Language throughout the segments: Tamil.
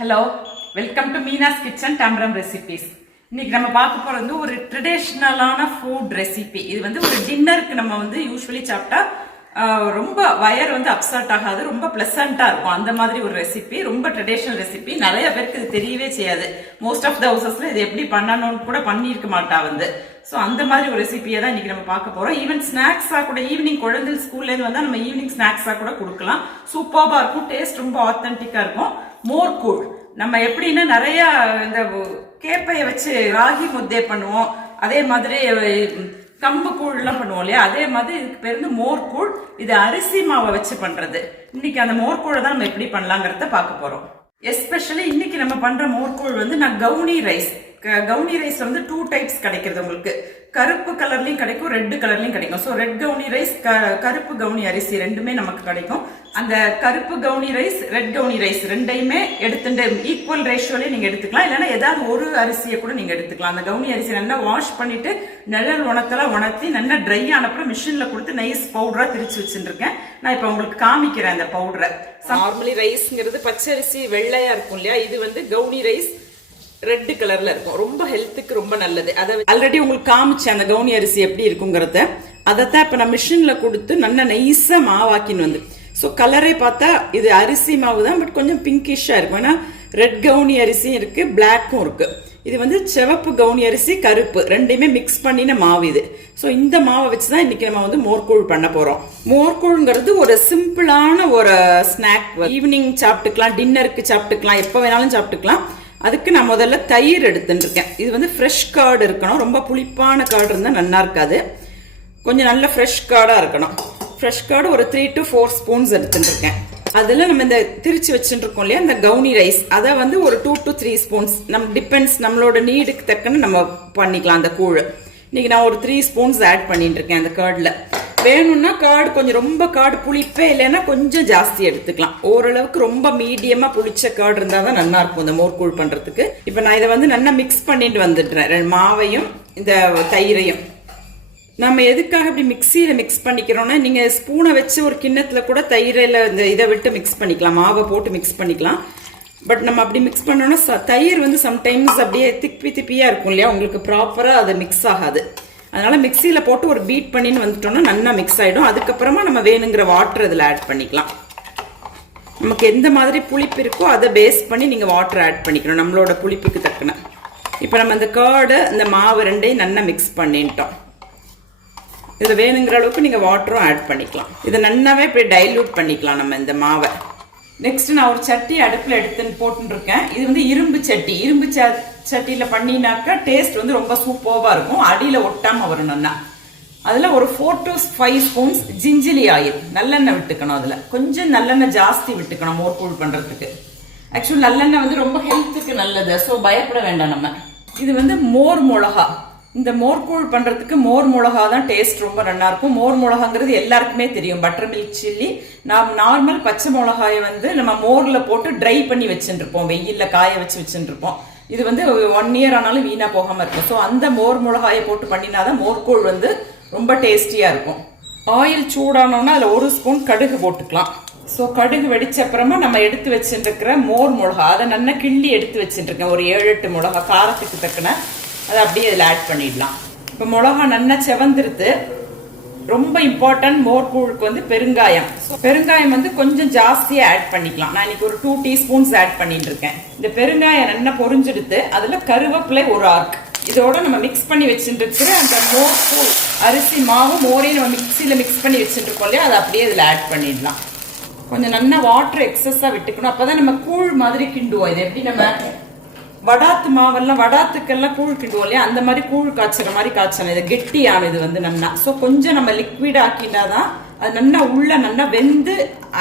Hello, welcome to Meena's kitchen Tambaram recipes. இன்னைக்கு நம்ம பார்க்க போறது ஒரு ட்ரெடிஷ்னலான ஃபுட் ரெசிபி. இது வந்து ஒரு டின்னருக்கு நம்ம வந்து யூஸ்வலி சாப்பிட்டா ரொம்ப வயர் வந்து அப்செட் ஆகாது, ரொம்ப பிளசண்டா இருக்கும். அந்த மாதிரி ஒரு ரெசிபி, ரொம்ப ட்ரெடிஷ்னல் ரெசிபி. நிறைய பேருக்கு இது தெரியவே செய்யாது. மோஸ்ட் ஆஃப் த ஹவுசஸ்ல இது எப்படி பண்ணணும்னு கூட பண்ணியிருக்க மாட்டா வந்து. ஸோ அந்த மாதிரி ஒரு ரெசிபியை தான் இன்னைக்கு நம்ம பார்க்க போறோம். ஈவன் ஸ்நாக்ஸா கூட ஈவினிங் குழந்தைகள் ஸ்கூல்ல இருந்து வந்தா நம்ம ஈவினிங் ஸ்நாக்ஸா கூட கொடுக்கலாம். சூப்பர்பா இருக்கும், டேஸ்ட் ரொம்ப ஆத்தென்டிக்கா இருக்கும். மோர்கூழ் நம்ம எப்படின்னா நிறைய இந்த கேப்பைய வச்சு ராகி முத்தே பண்ணுவோம், அதே மாதிரி கம்பு கூழ் எல்லாம் பண்ணுவோம் இல்லையா, அதே மாதிரி இதுக்கு பேர் வந்து மோர்கூழ். இது அரிசி மாவை வச்சு பண்றது. இன்னைக்கு அந்த மோர்கூழை தான் நம்ம எப்படி பண்ணலாங்கிறத பார்க்க போறோம். எஸ்பெஷலி இன்னைக்கு நம்ம பண்ற மோர்கூழ் வந்து நான் கவுனி ரைஸ் வந்து 2 டைப்ஸ் கிடைக்கிறது உங்களுக்கு. கருப்பு கலர்லயும் கிடைக்கும், ரெட் கலர்லயும் கிடைக்கும். ஸோ ரெட் கவுனி ரைஸ், கருப்பு கவுனி அரிசி ரெண்டுமே நமக்கு கிடைக்கும். அந்த கருப்பு கவுனி ரைஸ், ரெட் கவுனி ரைஸ் ரெண்டையுமே எடுத்துட்டு ஈக்குவல் ரேஷியோலயே நீங்க எடுத்துக்கலாம். இல்லைன்னா ஏதாவது ஒரு அரிசியை கூட நீங்க எடுத்துக்கலாம். அந்த கவுனி அரிசி நல்லா வாஷ் பண்ணிட்டு நிழல் உணர்த்தி நல்லா ட்ரை ஆனப்பறம் மிஷின்ல கொடுத்து நைஸ் பவுடரா திரிச்சு வச்சுருக்கேன். நான் இப்ப உங்களுக்கு காமிக்கிறேன் அந்த பவுடரை. நார்மலி ரைஸ்ங்கிறது பச்சை அரிசி வெள்ளையா இருக்கும் இல்லையா, இது வந்து கவுனி ரைஸ் ரெட் கலர்ல இருக்கும். ரொம்ப ஹெல்த்துக்கு ரொம்ப நல்லது. அதை ஆல்ரெடி உங்களுக்கு காமிச்சேன் அந்த கவுனி அரிசி எப்படி இருக்குங்கிறத. அதைத்தான் இப்ப நான் மிஷின்ல கொடுத்து நல்லா நைஸா மாவாக்கின்னு வந்து. ஸோ கலரே பார்த்தா இது அரிசி மாவு தான், பட் கொஞ்சம் பிங்கிஷா இருக்கும். ஏன்னா ரெட் கவுனி அரிசியும் இருக்கு, பிளாக்கும் இருக்கு. இது வந்து சிவப்பு கவுனி அரிசி, கருப்பு ரெண்டையுமே மிக்ஸ் பண்ணின மாவு இது. ஸோ இந்த மாவை வச்சுதான் இன்னைக்கு நம்ம வந்து மோர்கூழ் பண்ண போறோம். மோர்கூழ்ங்கிறது ஒரு சிம்பிளான ஒரு ஸ்நாக். ஈவினிங் சாப்பிட்டுக்கலாம், டின்னருக்கு சாப்பிட்டுக்கலாம், எப்போ வேணாலும் சாப்பிட்டுக்கலாம். அதுக்கு நான் முதல்ல தயிர் எடுத்துட்டு இருக்கேன். இது வந்து ஃப்ரெஷ் கர்டு இருக்கணும். ரொம்ப புளிப்பான கர்டு இருந்தால் நல்லா இருக்காது. கொஞ்சம் நல்ல ஃப்ரெஷ் கர்டாக இருக்கணும். ஃப்ரெஷ் கர்டு ஒரு 3 to 4 ஸ்பூன்ஸ் எடுத்துட்டு இருக்கேன். அதில் நம்ம இந்த திரிச்சு வச்சுட்டு இருக்கோம் இல்லையா இந்த கவுனி ரைஸ், அதை வந்து ஒரு 2 to 3 ஸ்பூன்ஸ் நம்ம டிபெண்ட்ஸ், நம்மளோட நீடுக்கு தக்கன்னு நம்ம பண்ணிக்கலாம் அந்த கூழ். இன்னைக்கு நான் ஒரு 3 ஸ்பூன்ஸ் ஆட் பண்ணிட்டு இருக்கேன் அந்த கர்டில். வேணும்னா கர்டு கொஞ்சம் ரொம்ப கர்டு புளிப்பே இல்லைன்னா கொஞ்சம் ஜாஸ்தி எடுத்துக்கலாம். ஓரளவுக்கு ரொம்ப மீடியமா புளிச்ச கர்டு இருந்தால் தான் நல்லா இருக்கும் இந்த மோர்கூழ் பண்றதுக்கு. இப்போ நான் இதை வந்து நல்லா மிக்ஸ் பண்ணிட்டு வந்துடுறேன், மாவையும் இந்த தயிரையும். நம்ம எதுக்காக இப்படி மிக்சியில மிக்ஸ் பண்ணிக்கிறோம்னா, நீங்க ஸ்பூனை வச்சு ஒரு கிண்ணத்துல கூட தயிரில் இந்த இதை விட்டு மிக்ஸ் பண்ணிக்கலாம், மாவை போட்டு மிக்ஸ் பண்ணிக்கலாம். பட் நம்ம அப்படி மிக்ஸ் பண்ணோம்னா தயிர் வந்து சம்டைம்ஸ் அப்படியே திப்பியா இருக்கும் இல்லையா, உங்களுக்கு ப்ராப்பரா அது மிக்ஸ் ஆகாது. அதனால மிக்சியில போட்டு ஒரு பீட் பண்ணின்னு வந்துட்டோம்னா நல்லா மிக்ஸ் ஆயிடும். அதுக்கப்புறமா நம்ம வேணுங்கிற வாட்டர் இதில் ஆட் பண்ணிக்கலாம். நமக்கு எந்த மாதிரி புளிப்பு இருக்கோ அதை பேஸ் பண்ணி நீங்க வாட்டர் ஆட் பண்ணிக்கணும், நம்மளோட புளிப்புக்கு தக்கன. இப்போ நம்ம இந்த கர்டு இந்த மாவு ரெண்டையும் நல்லா மிக்ஸ் பண்ணிட்டோம். இதில் வேணுங்கிற அளவுக்கு நீங்க வாட்டரும் ஆட் பண்ணிக்கலாம். இதை நல்லாவே இப்படி டைல்யூட் பண்ணிக்கலாம் நம்ம இந்த மாவை. நெக்ஸ்ட் நான் ஒரு சட்டி அடுப்பில் எடுத்துன்னு போட்டுருக்கேன். இது வந்து இரும்பு சட்டி. இரும்பு சட்டியில் பண்ணினாக்கா டேஸ்ட் வந்து ரொம்ப சூப்பராக இருக்கும், அடியில் ஒட்டாமல் வரணும்னா. அதில் ஒரு 4 to 5 ஸ்பூன்ஸ் ஜிஞ்சிலி ஆயில், நல்லெண்ணெய் விட்டுக்கணும். அதில் கொஞ்சம் நல்லெண்ணெய் ஜாஸ்தி விட்டுக்கணும் மோர்கூழ் பண்ணுறதுக்கு. ஆக்சுவலி நல்லெண்ணெய் வந்து ரொம்ப ஹெல்த்துக்கு நல்லது, ஸோ பயப்பட வேண்டாம் நம்ம. இது வந்து மோர் மிளகா. இந்த மோர்கூழ் பண்றதுக்கு மோர் மிளகா தான் டேஸ்ட் ரொம்ப நல்லா இருக்கும். மோர் மிளகாங்கிறது எல்லாருக்குமே தெரியும், பட்டர் மில்க் சில்லி. நாம் நார்மல் பச்சை மிளகாயை வந்து நம்ம மோர்ல போட்டு ட்ரை பண்ணி வச்சுருப்போம், வெயில்ல காய வச்சு வச்சுருப்போம். இது வந்து 1 year ஆனாலும் வீணா போகாம இருக்கும். ஸோ அந்த மோர் மிளகாயை போட்டு பண்ணினாதான் மோர்கூழ் வந்து ரொம்ப டேஸ்டியா இருக்கும். ஆயில் சூடானோன்னா அதில் 1 ஸ்பூன் கடுகு போட்டுக்கலாம். ஸோ கடுகு வெடிச்ச அப்புறமா நம்ம எடுத்து வச்சுருக்கிற மோர் மிளகா அதை நல்லா கிள்ளி எடுத்து வச்சுருக்கேன். ஒரு 7-8 மிளகா காரத்துக்கு தக்கன அதை அப்படியே இதில் ஆட் பண்ணிடலாம். இப்போ மிளகா நல்லா செவந்திருது. ரொம்ப இம்பார்ட்டன்ட் மோர்கூழுக்கு வந்து பெருங்காயம். பெருங்காயம் வந்து கொஞ்சம் ஜாஸ்தியா ஆட் பண்ணிக்கலாம். நான் இன்னைக்கு ஒரு 2 டீஸ்பூன்ஸ் ஆட் பண்ணிட்டு இருக்கேன். இந்த பெருங்காயம் நல்லா பொரிஞ்செடுத்து அதுல கருவேப்பிலை ஒரு ஆர்க், இதோட நம்ம மிக்ஸ் பண்ணி வச்சுட்டு இருக்கிற அந்த மோர்கூழ் அரிசி மாவு மோரையும் நம்ம மிக்சியில மிக்ஸ் பண்ணி வச்சுட்டு இருக்கோம் இல்லையா, அதை அப்படியே இதுல ஆட் பண்ணிடலாம். கொஞ்சம் நல்லா வாட்டர் எக்ஸஸா விட்டுக்கணும், அப்பதான் நம்ம கூழ் மாதிரி கிண்டுவோம். இது எப்படி நம்ம வடாத்து மாவெல்லாம் வடாத்துக்கெல்லாம் கூழ் கிண்டுவோம் இல்லையா, அந்த மாதிரி கூழ் காய்ச்சற மாதிரி காய்ச்சணும். இது கெட்டியான இது வந்து நல்லா. ஸோ கொஞ்சம் நம்ம லிக்விட் ஆக்கிட்டாதான் அது நல்லா உள்ள நல்லா வெந்து.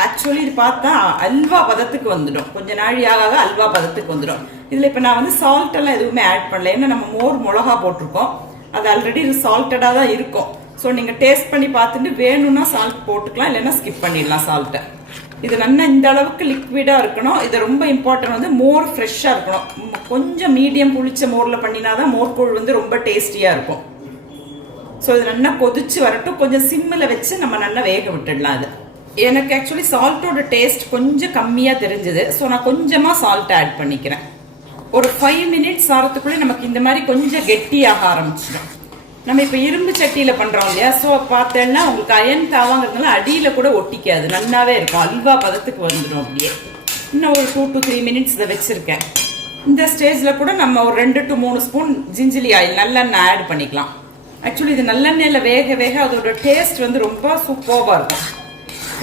ஆக்சுவலி இது பார்த்தா அல்வா பதத்துக்கு வந்துடும், கொஞ்ச நாழியாக அல்வா பதத்துக்கு வந்துடும். இதுல இப்ப நான் வந்து சால்ட் எல்லாம் எதுவுமே ஆட் பண்ணல, ஏன்னா நம்ம மோர் மிளகா போட்டிருக்கோம், அது ஆல்ரெடி சால்ட்டடா தான் இருக்கும். ஸோ நீங்க டேஸ்ட் பண்ணி பார்த்துட்டு வேணும்னா சால்ட் போட்டுக்கலாம், இல்லைன்னா ஸ்கிப் பண்ணிடலாம் சால்ட்டை. இது நல்லா இந்த அளவுக்கு லிக்விடா இருக்கணும். இது ரொம்ப இம்பார்ட்டன்ட் வந்து மோர் ஃப்ரெஷ்ஷா இருக்கணும். கொஞ்சம் மீடியம் புளிச்ச மோர்ல பண்ணினாதான் மோர்கூழ் வந்து ரொம்ப டேஸ்டியா இருக்கும். ஸோ இது நல்லா கொதிச்சு வரட்டும். கொஞ்சம் சிம்மில் வச்சு நம்ம நல்லா வேக விட்டுடலாம். இது எனக்கு ஆக்சுவலி சால்ட்டோட டேஸ்ட் கொஞ்சம் கம்மியாக தெரிஞ்சது. ஸோ நான் கொஞ்சமாக சால்ட் ஆட் பண்ணிக்கிறேன். ஒரு 5 மினிட்ஸ் ஆகிறதுக்குள்ளே நமக்கு இந்த மாதிரி கொஞ்சம் கெட்டியாக ஆரம்பிச்சிடும். நம்ம இப்போ இரும்பு சட்டியில் பண்ணுறோம் இல்லையா, ஸோ பார்த்தேன்னா உங்களுக்கு அயன் தாவாங்கிறதுனால அடியில் கூட ஒட்டிக்காது, நல்லாவே இருக்கும். அல்வா பதத்துக்கு வந்துடும் அப்படியே. இன்னும் ஒரு 2 to 3 மினிட்ஸ் இதை வச்சுருக்கேன். இந்த ஸ்டேஜில் கூட நம்ம ஒரு 2 to 3 ஸ்பூன் ஜிஞ்சலி ஆயில் நல்லெண்ணெய் ஆட் பண்ணிக்கலாம். ஆக்சுவலி இது நல்லெண்ணெயில் வேக வேக அதோட டேஸ்ட் வந்து ரொம்ப சூப்பராக இருக்கும்.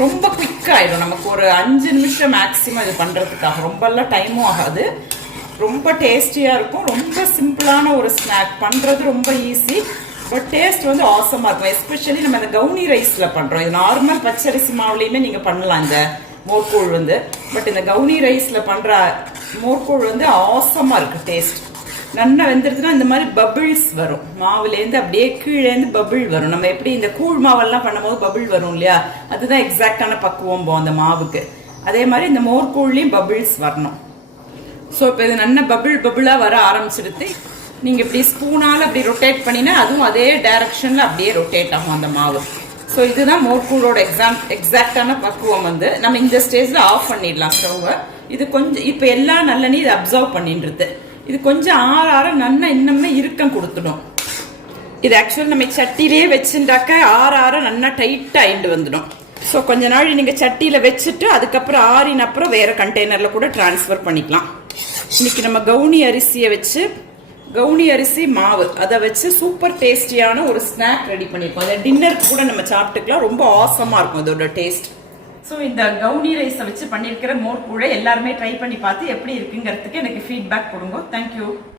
ரொம்ப குயிக்காக ஆகிடும். நமக்கு ஒரு 5 நிமிஷம் மேக்ஸிமம் இது பண்ணுறதுக்காக, ரொம்பலாம் டைமும் ஆகாது. ரொம்ப டேஸ்டியாக இருக்கும். ரொம்ப சிம்பிளான ஒரு ஸ்நாக், பண்ணுறது ரொம்ப ஈஸி. பட் டேஸ்ட் வந்து ஆசமாக இருக்கும். எஸ்பெஷலி நம்ம இந்த கவுனி ரைஸில் பண்ணுறோம். இது நார்மல் பச்சரிசி மாவுலேயுமே நீங்கள் பண்ணலாம் இந்த மோர்கூழ் வந்து. பட் இந்த கவுனி ரைஸில் பண்ணுற மோர்கூழ் வந்து ஆசமாக இருக்குது டேஸ்ட். நல்லா வெந்துருதுன்னா இந்த மாதிரி பபிள்ஸ் வரும். மாவுலேருந்து அப்படியே கீழேருந்து பபிள் வரும். நம்ம எப்படி இந்த கூழ் மாவெல்லாம் பண்ணும்போது பபிள் வரும் இல்லையா, அதுதான் எக்ஸாக்டான பக்குவம் அந்த மாவுக்கு. அதே மாதிரி இந்த மோர்கூழ்லேயும் பபிள்ஸ் வரணும். ஸோ இப்போ இது நல்ல பபிளாக வர ஆரம்பிச்சிடுது. நீங்கள் இப்படி ஸ்பூனால் அப்படி ரொட்டேட் பண்ணினா அதுவும் அதே டைரக்ஷனில் அப்படியே ரொட்டேட் ஆகும் அந்த மாவு. ஸோ இதுதான் மோர்கூழோட எக்ஸாக்டான பக்குவம் வந்து. நம்ம இந்த ஸ்டேஜில் ஆஃப் பண்ணிடலாம் ஸ்டவ்வை. இது கொஞ்சம் இப்போ எல்லா நல்லெண்ணையும் இதை அப்சர்வ் பண்ணின்றது. இது கொஞ்சம் ஆற நல்லா இன்னுமே இறுக்கம் கொடுத்துடும். இது ஆக்சுவலி நம்ம சட்டிலே வச்சுட்டாக்க ஆற நல்லா டைட்டாக ஆயிட்டு வந்துடும். ஸோ கொஞ்ச நாள் நீங்கள் சட்டியில் வச்சுட்டு அதுக்கப்புறம் ஆறின அப்புறம் வேறு கண்டெய்னரில் கூட டிரான்ஸ்ஃபர் பண்ணிக்கலாம். இன்னைக்கு நம்ம கவுனி அரிசியை வச்சு, கவுனி அரிசி மாவு அதை வச்சு சூப்பர் டேஸ்டியான ஒரு ஸ்நாக் ரெடி பண்ணியிருக்கோம். அதை டின்னருக்கு கூட நம்ம சாப்பிட்டுக்கலாம். ரொம்ப ஆசமாக இருக்கும் அதோட டேஸ்ட். ஸோ இந்த கவுனி ரைஸை வச்சு பண்ணியிருக்கிற மோர்கூழை எல்லாருமே ட்ரை பண்ணி பார்த்து எப்படி இருக்குங்கிறதுக்கு எனக்கு ஃபீட்பேக் கொடுங்க. தேங்க்யூ.